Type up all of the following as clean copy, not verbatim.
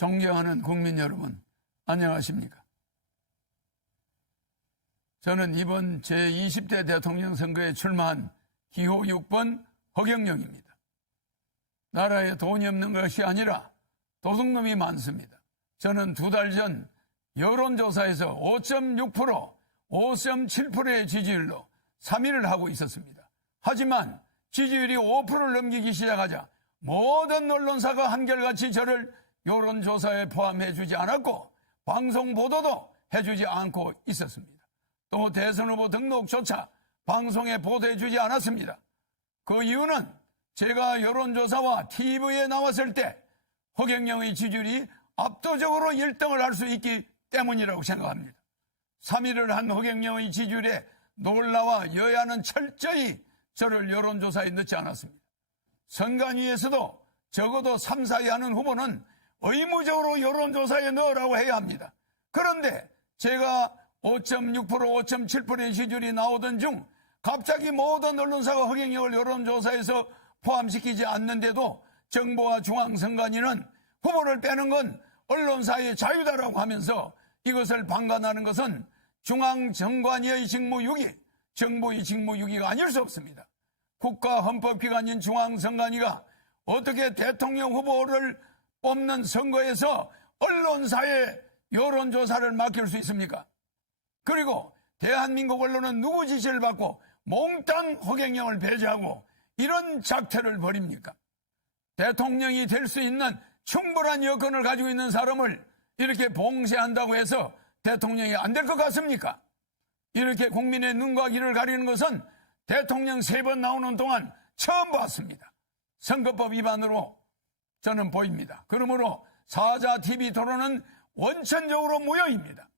존경하는 국민 여러분, 안녕하십니까? 저는 이번 제20대 대통령 선거에 출마한 기호 6번 허경영입니다. 나라에 돈이 없는 것이 아니라 도둑놈이 많습니다. 저는 2달 전 여론조사에서 5.6%, 5.7%의 지지율로 3위를 하고 있었습니다. 하지만 지지율이 5%를 넘기기 시작하자 모든 언론사가 한결같이 저를 여론조사에 포함해주지 않았고 방송 보도도 해주지 않고 있었습니다. 또 대선 후보 등록조차 방송에 보도해주지 않았습니다. 그 이유는 제가 여론조사와 TV에 나왔을 때 허경영의 지지율이 압도적으로 1등을 할 수 있기 때문이라고 생각합니다. 3위를 한 허경영의 지지율에 놀라와 여야는 철저히 저를 여론조사에 넣지 않았습니다. 선관위에서도 적어도 3, 4위 하는 후보는 의무적으로 여론조사에 넣으라고 해야 합니다. 그런데 제가 5.6%, 5.7%의 지지율이 나오던 중 갑자기 모든 언론사가 허경영을 여론조사에서 포함시키지 않는데도 정부와 중앙선관위는 후보를 빼는 건 언론사의 자유다라고 하면서 이것을 방관하는 것은 중앙선관위의 직무유기, 정부의 직무유기가 아닐 수 없습니다. 국가헌법기관인 중앙선관위가 어떻게 대통령 후보를 뽑는 선거에서 언론사에 여론조사를 맡길 수 있습니까? 그리고 대한민국 언론은 누구 지시를 받고 몽땅 허경영을 배제하고 이런 작태를 벌입니까? 대통령이 될 수 있는 충분한 여건을 가지고 있는 사람을 이렇게 봉쇄한다고 해서 대통령이 안 될 것 같습니까? 이렇게 국민의 눈과 귀를 가리는 것은 대통령 3번 나오는 동안 처음 봤습니다. 선거법 위반으로 저는 보입니다. 그러므로 사자 TV 토론은 원천적으로 무효입니다.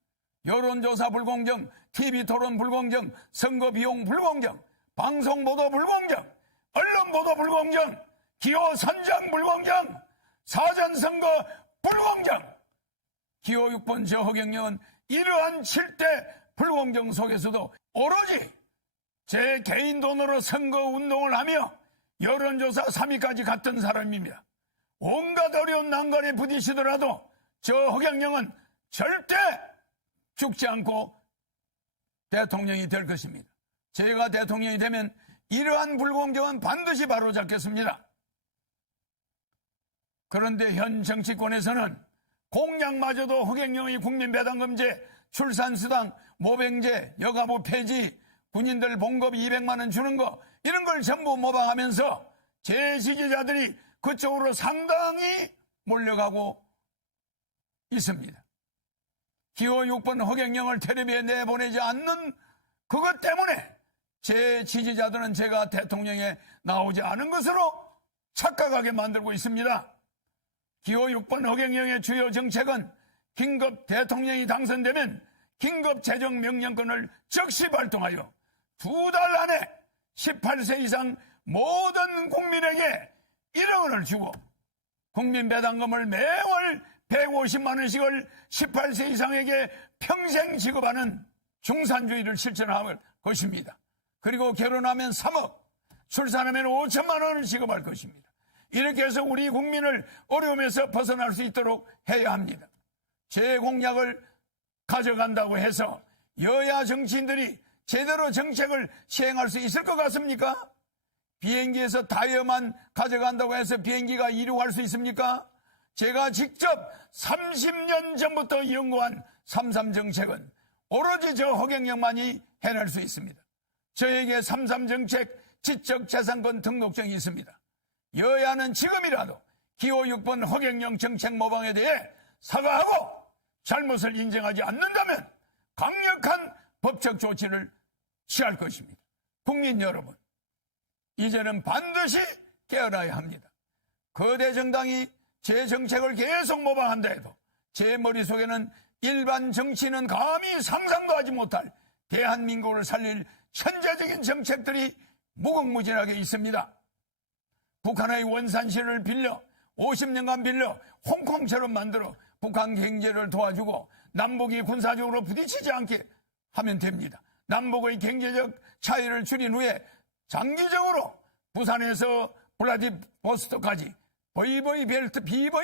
여론조사 불공정, TV 토론 불공정, 선거 비용 불공정, 방송 보도 불공정, 언론 보도 불공정, 기호 선정 불공정, 사전선거 불공정. 기호 6번 저 허경영은 이러한 7대 불공정 속에서도 오로지 제 개인 돈으로 선거운동을 하며 여론조사 3위까지 갔던 사람입니다. 온갖 어려운 난관에 부딪히더라도 저 허경영은 절대 죽지 않고 대통령이 될 것입니다. 제가 대통령이 되면 이러한 불공정은 반드시 바로잡겠습니다. 그런데 현 정치권에서는 공약마저도 허경영의 국민배당금제, 출산수당, 모병제, 여가부 폐지, 군인들 봉급 200만 원 주는 거 이런 걸 전부 모방하면서 제 지지자들이 그쪽으로 상당히 몰려가고 있습니다. 기호 6번 허경영을 텔레비에 내보내지 않는 그것 때문에 제 지지자들은 제가 대통령에 나오지 않은 것으로 착각하게 만들고 있습니다. 기호 6번 허경영의 주요 정책은 긴급 대통령이 당선되면 긴급 재정명령권을 즉시 발동하여 2달 안에 18세 이상 모든 국민에게 1억 원을 주고 국민배당금을 매월 150만 원씩을 18세 이상에게 평생 지급하는 중산주의를 실천할 것입니다. 그리고 결혼하면 3억, 출산하면 5천만 원을 지급할 것입니다. 이렇게 해서 우리 국민을 어려움에서 벗어날 수 있도록 해야 합니다. 제 공약을 가져간다고 해서 여야 정치인들이 제대로 정책을 시행할 수 있을 것 같습니까? 비행기에서 타이어만 가져간다고 해서 비행기가 이륙할 수 있습니까? 제가 직접 30년 전부터 연구한 3.3 정책은 오로지 저 허경영만이 해낼 수 있습니다. 저에게 3.3 정책 지적재산권 등록증이 있습니다. 여야는 지금이라도 기호 6번 허경영 정책 모방에 대해 사과하고 잘못을 인정하지 않는다면 강력한 법적 조치를 취할 것입니다. 국민 여러분, 이제는 반드시 깨어나야 합니다. 거대 정당이 제 정책을 계속 모방한다 해도 제 머릿속에는 일반 정치인은 감히 상상도 하지 못할 대한민국을 살릴 천재적인 정책들이 무궁무진하게 있습니다. 북한의 원산시를 빌려 50년간 빌려 홍콩처럼 만들어 북한 경제를 도와주고 남북이 군사적으로 부딪히지 않게 하면 됩니다. 남북의 경제적 차이를 줄인 후에 장기적으로 부산에서 블라디보스토크까지 비버이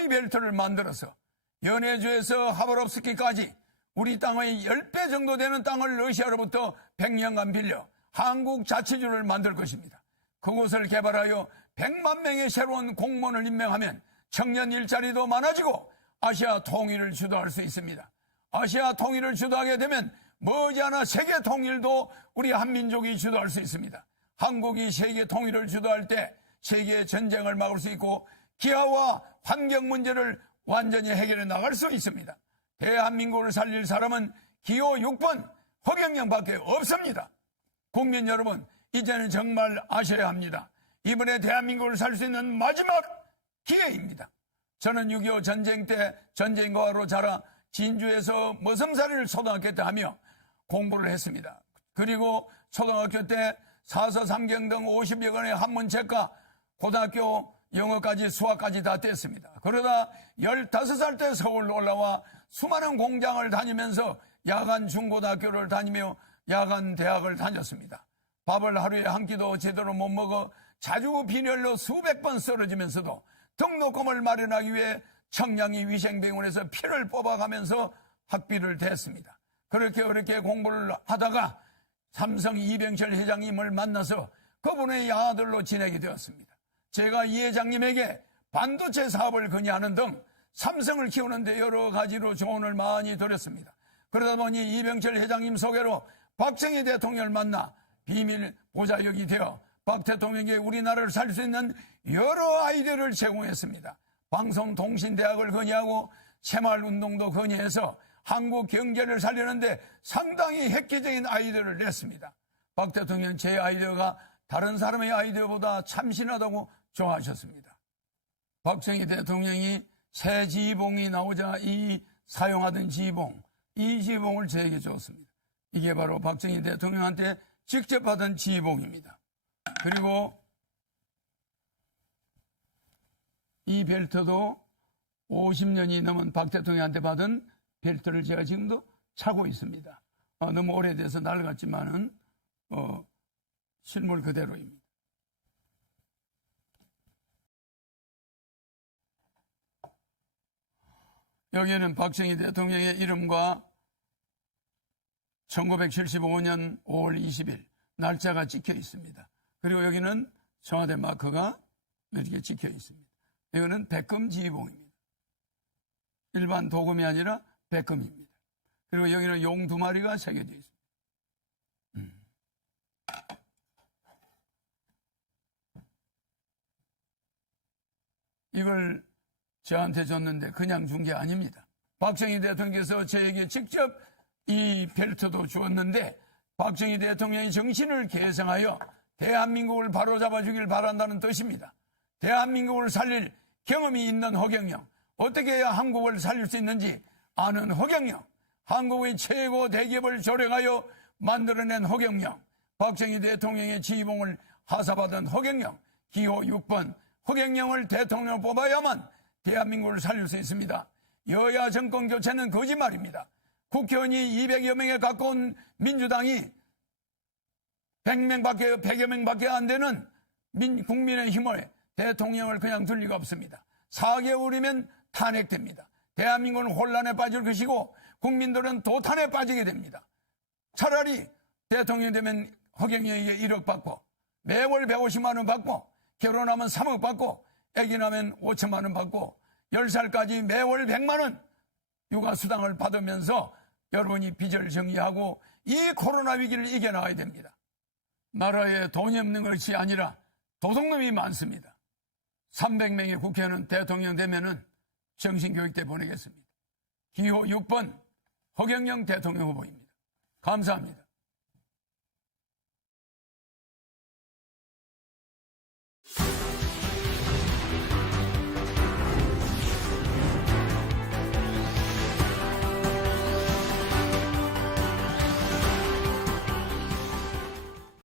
벨트를 만들어서 연해주에서 하바롭스키까지 우리 땅의 10배 정도 되는 땅을 러시아로부터 100년간 빌려 한국 자치주를 만들 것입니다. 그곳을 개발하여 100만 명의 새로운 공무원을 임명하면 청년 일자리도 많아지고 아시아 통일을 주도할 수 있습니다. 아시아 통일을 주도하게 되면 머지않아 세계 통일도 우리 한민족이 주도할 수 있습니다. 한국이 세계 통일을 주도할 때 세계 전쟁을 막을 수 있고 기아와 환경 문제를 완전히 해결해 나갈 수 있습니다. 대한민국을 살릴 사람은 기호 6번 허경영밖에 없습니다. 국민 여러분, 이제는 정말 아셔야 합니다. 이번에 대한민국을 살 수 있는 마지막 기회입니다. 저는 6.25 전쟁 때 전쟁과로 자라 진주에서 머슴살이를 초등학교 때 하며 공부를 했습니다. 그리고 초등학교 때 사서삼경 등 50여 권의 한문책과 고등학교 영어까지 수학까지 다 뗐습니다. 그러다 15살 때 서울로 올라와 수많은 공장을 다니면서 야간 중고등학교를 다니며 야간 대학을 다녔습니다. 밥을 하루에 한 끼도 제대로 못 먹어 자주 빈혈로 수백 번 쓰러지면서도 등록금을 마련하기 위해 청량리 위생병원에서 피를 뽑아가면서 학비를 댔습니다. 그렇게 공부를 하다가 삼성 이병철 회장님을 만나서 그분의 아들로 지내게 되었습니다. 제가 이 회장님에게 반도체 사업을 건의하는 등 삼성을 키우는데 여러 가지로 조언을 많이 드렸습니다. 그러다 보니 이병철 회장님 소개로 박정희 대통령을 만나 비밀 보좌역이 되어 박 대통령에게 우리나라를 살릴 수 있는 여러 아이디어를 제공했습니다. 방송통신대학을 건의하고 새마을운동도 건의해서 한국 경제를 살리는데 상당히 획기적인 아이디어를 냈습니다. 박 대통령은 제 아이디어가 다른 사람의 아이디어보다 참신하다고 좋아하셨습니다. 박정희 대통령이 새 지휘봉이 나오자 사용하던 지휘봉, 이 지휘봉을 저에게 줬습니다. 이게 바로 박정희 대통령한테 직접 받은 지휘봉입니다. 그리고 이 벨트도 50년이 넘은 박 대통령한테 받은 벨트를 제가 지금도 차고 있습니다. 너무 오래돼서 낡았지만은 실물 그대로입니다. 여기에는 박정희 대통령의 이름과 1975년 5월 20일 날짜가 찍혀 있습니다. 그리고 여기는 청와대 마크가 이렇게 찍혀 있습니다. 이거는 백금 지휘봉입니다. 일반 도금이 아니라 백금입니다. 그리고 여기는 용 2마리가 새겨져 있습니다. 이걸 저한테 줬는데 그냥 준 게 아닙니다. 박정희 대통령께서 저에게 직접 이 벨트도 주었는데 박정희 대통령의 정신을 계승하여 대한민국을 바로잡아 주길 바란다는 뜻입니다. 대한민국을 살릴 경험이 있는 허경영, 어떻게 해야 한국을 살릴 수 있는지 아는 허경영, 한국의 최고 대기업을 조력하여 만들어낸 허경영, 박정희 대통령의 지휘봉을 하사받은 허경영, 기호 6번 허경영을 대통령으로 뽑아야만 대한민국을 살릴 수 있습니다. 여야 정권 교체는 거짓말입니다. 국회의원이 200여 명에 가까운 민주당이 100여 명밖에 안 되는 국민의힘을 대통령을 그냥 둘 리가 없습니다. 4개월이면 탄핵됩니다. 대한민국은 혼란에 빠질 것이고 국민들은 도탄에 빠지게 됩니다. 차라리 대통령 되면 허경영에게 1억 받고 매월 150만 원 받고 결혼하면 3억 받고 아기 나면 5천만 원 받고 10살까지 매월 100만 원 육아수당을 받으면서 여러분이 빚을 정리하고 이 코로나 위기를 이겨나가야 됩니다. 나라에 돈이 없는 것이 아니라 도둑놈이 많습니다. 300명의 국회의원은 대통령 되면은 정신교육대 보내겠습니다. 기호 6번 허경영 대통령 후보입니다. 감사합니다.